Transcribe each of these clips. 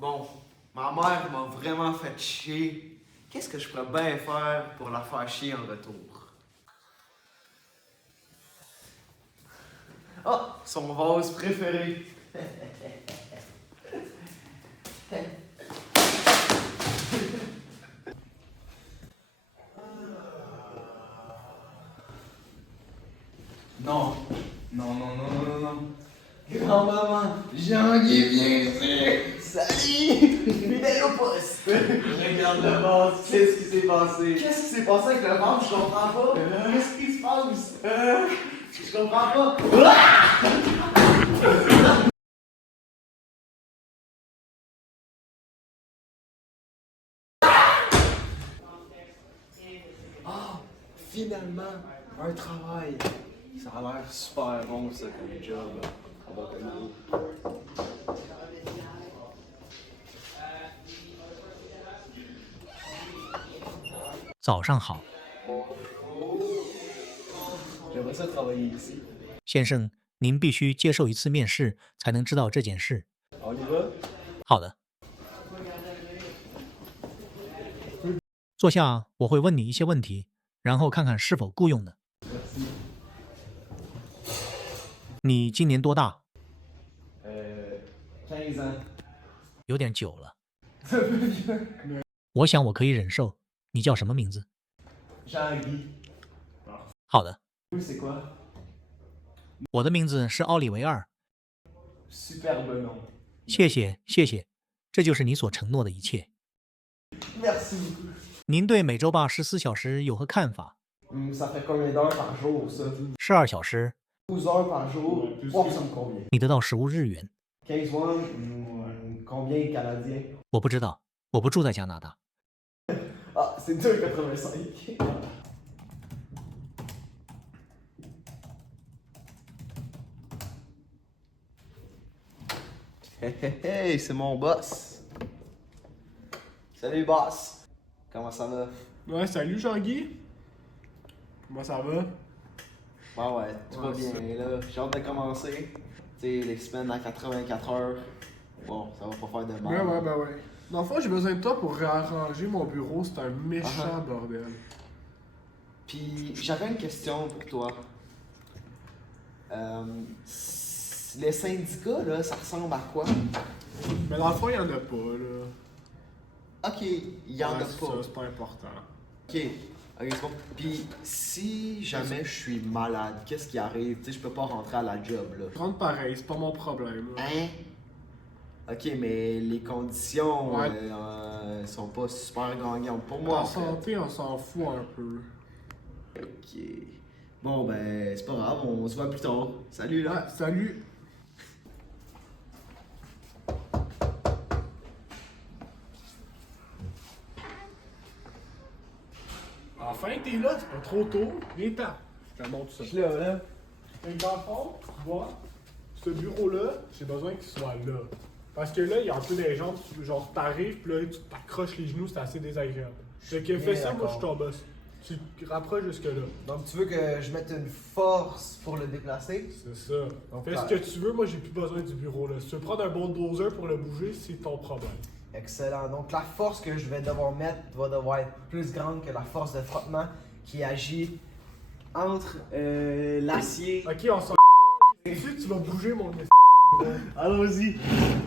Bon, ma mère m'a vraiment fait chier. Qu'est-ce que je pourrais bien faire pour la faire chier en retour? Oh, son vase préféré. Non, non, non, non, non, non, non. Grand-maman, Jean-Guy, viens ici. Salut! Fidèle au poste. Regarde le vase, qu'est-ce qui s'est passé? Qu'est-ce qui s'est passé avec le vase? Je comprends pas. Qu'est-ce qui se passe? Je comprends pas. Ah, finalement, un travail. Ça a l'air super bon, ça, comme job. On va connaître. 早上好， J'aimerais ça travailler ici. 先生，您必须接受一次面试才能知道这件事。 On y va? 好的，坐下，我会问你一些问题，然后看看是否雇佣的。 Merci. 你今年多大？ 15 ans. 有点久了。我想我可以忍受。你叫什么名字？ Jean-Guy. 好的， Vous, c'est quoi? 我的名字是奥利维尔。 Superbe nom. 谢谢，谢谢，这就是你所承诺的一切。 Merci beaucoup. 您对每周吧14小时有何看法？ Ça fait combien d'heures par jour, ça? 12小时， 12 heures par jour? Wow, ça me convient. 你得到15日元。 15 mois, combien canadien? 我不知道，我不住在加拿大。 Ah, c'est 2,85. Hey, hey, hey, c'est mon boss. Salut, boss. Comment ça va? Ouais, salut Jean-Guy. Comment ça va? Ouais, tout va bien, là. J'ai hâte de commencer. Tu sais, les semaines à 84 heures. Bon, ça va pas faire de mal. Ouais. Dans le fond, j'ai besoin de toi pour réarranger mon bureau. C'est un méchant bordel. Puis, j'avais une question pour toi. Les syndicats, là, ça ressemble à quoi? Mais dans le fond, il y en a pas, là. Ok, il y en a Ouais, c'est pas. ça, c'est pas important. Ok, c'est bon. Puis, si jamais je suis malade, qu'est-ce qui arrive? Tu sais, je peux pas rentrer à la job, là. Je rentre pareil, c'est pas mon problème. Là. Hein? Ok, mais les conditions Ouais. sont pas super gagnantes pour moi, En en fait. santé, on s'en fout un peu. Ok. Bon, ben, c'est pas grave, on se voit plus tard. Salut, là. Ouais, salut. Enfin, t'es là, c'est pas trop tôt. Viens-t'en. Je te montre ça. Je suis là. Fait que dans le fond, tu vois, ce bureau-là, j'ai besoin qu'il soit là. Parce que là, il y a un peu des gens, genre, t'arrives, puis là, tu t'accroches les genoux, c'est assez désagréable. Fait que fais ça, moi, je suis ton boss. Tu te rapproches jusque-là. Donc, tu veux que je mette une force pour le déplacer? C'est ça. Fais ce que tu veux, moi, j'ai plus besoin du bureau, là. Si tu veux prendre un bulldozer pour le bouger, c'est ton problème. Excellent. Donc la force que je vais devoir mettre va devoir être plus grande que la force de frottement qui agit entre l'acier. Ok, on s'en si tu vas bouger, mon Allons-y.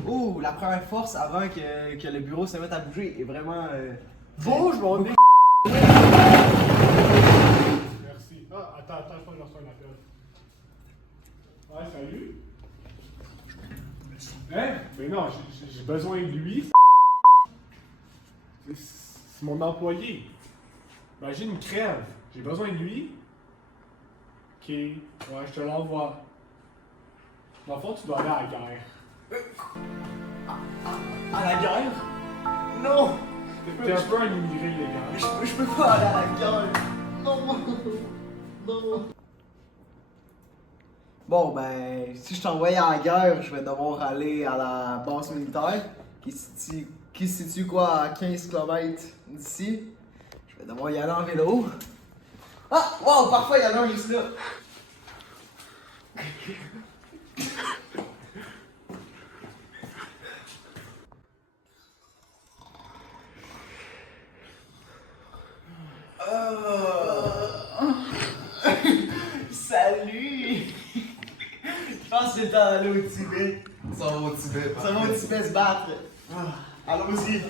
Ouh, la première force avant que le bureau se mette à bouger est vraiment... Bouge, mon nez! Merci. Ah, attends, je crois que je reçois un appel. Ouais, salut. Hein? Mais non, j'ai besoin de lui. C'est mon employé. Imagine une crève. J'ai besoin de lui. Ok. Ouais, je te l'envoie. Dans le fond, tu dois aller à la guerre. À la guerre? Non! T'es un peu un immigré illégal. Je peux pas aller à la guerre. Non! Non! Bon, ben, si je t'envoie à la guerre, je vais devoir aller à la base militaire qui se situe quoi, à 15 km d'ici. Je vais devoir y aller en vélo. Ah! Wow! Parfait, il y en a un ici là! Salut! Je pense que c'est le temps d'aller au Tibet. Ça va au Tibet. Ça va au Tibet se battre. Allons-y.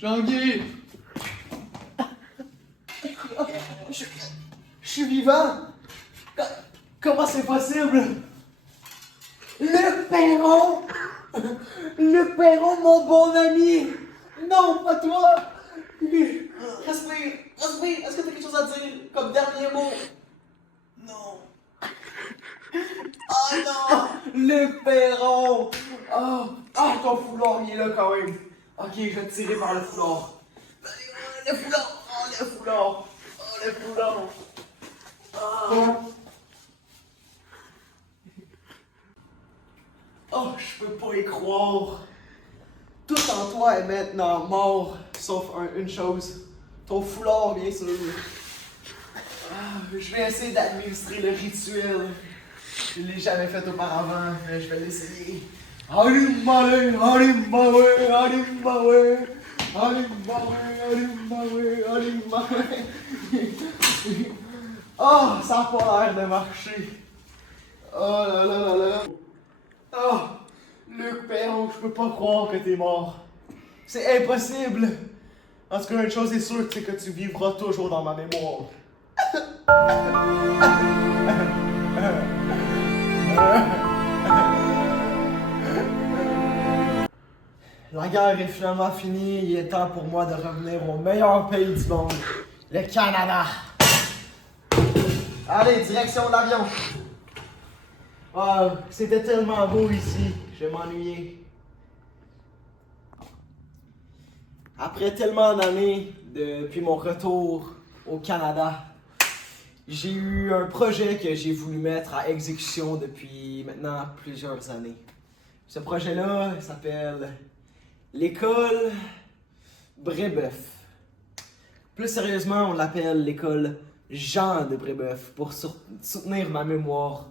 Jean-Guy! Je suis vivant! Comment c'est possible? Luc Perron! Luc Perron, mon bon ami! Non, pas toi! Respire! Respire! Est-ce que t'as quelque chose à dire comme dernier mot? Non! Oh non! Luc Perron! Oh! Ah, ton foulard, il est là quand même! Ok, je vais te tirer par le foulard. Le foulard! Oh, le foulard! Oh, le foulard! Oh, je peux pas y croire. Tout en toi est maintenant mort, sauf une chose. Ton foulard, bien sûr. Je vais essayer d'administrer le rituel. Je l'ai jamais fait auparavant, mais je vais l'essayer. Allez-moi-le, allez-moi-le, allez-moi-le. Allez-moi-le, allez-moi-le, allez-moi-le. Oh, ça n'a pas l'air de marcher. Oh là là là là. Oh, Luc Perron, je peux pas croire que t'es mort. C'est impossible. En tout cas, une chose est sûre, c'est que tu vivras toujours dans ma mémoire. La guerre est finalement finie. Il est temps pour moi de revenir au meilleur pays du monde, le Canada. Allez, direction de l'avion. Oh, c'était tellement beau ici. Je vais m'ennuyer. Après tellement d'années depuis mon retour au Canada, j'ai eu un projet que j'ai voulu mettre à exécution depuis maintenant plusieurs années. Ce projet-là s'appelle l'école Brébeuf. Plus sérieusement, on l'appelle l'école Jean de Brébeuf pour soutenir ma mémoire.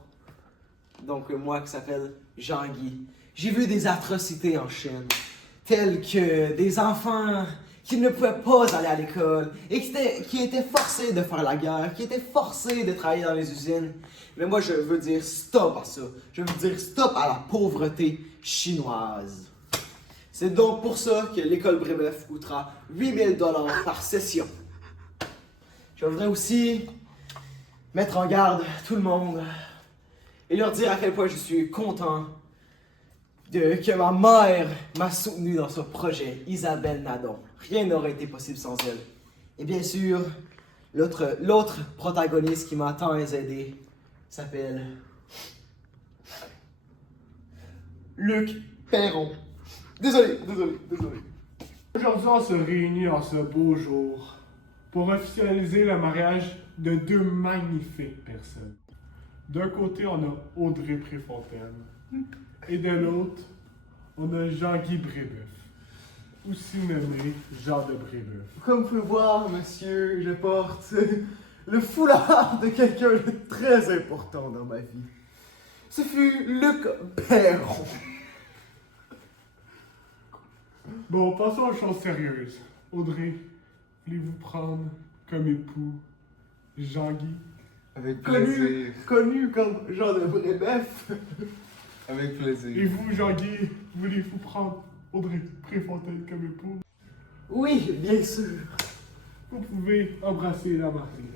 Donc moi qui s'appelle Jean-Guy. J'ai vu des atrocités en Chine, telles que des enfants qui ne pouvaient pas aller à l'école et qui étaient forcés de faire la guerre, qui étaient forcés de travailler dans les usines. Mais moi je veux dire stop à ça. Je veux dire stop à la pauvreté chinoise. C'est donc pour ça que l'école Brébeuf coûtera 8 000 $ par session. Je voudrais aussi mettre en garde tout le monde et leur dire à quel point je suis content que ma mère m'a soutenu dans ce projet, Isabelle Nadon. Rien n'aurait été possible sans elle. Et bien sûr, l'autre protagoniste qui m'a tant aidé s'appelle Luc Perron. Désolé. Aujourd'hui, on se réunit en ce beau jour pour officialiser le mariage de deux magnifiques personnes. D'un côté, on a Audrey Préfontaine et de l'autre, on a Jean-Guy Brébeuf, aussi nommé Jean de Brébeuf. Comme vous pouvez voir, monsieur, je porte le foulard de quelqu'un de très important dans ma vie. Ce fut Luc Perron. Bon, passons aux choses sérieuses. Audrey, voulez-vous prendre comme époux Jean-Guy? Avec plaisir. Connu comme Jean de Brébeuf. Avec Et plaisir. vous, Jean-Guy, voulez-vous prendre Audrey Préfontaine comme époux? Oui, bien sûr. Vous pouvez embrasser la mariée.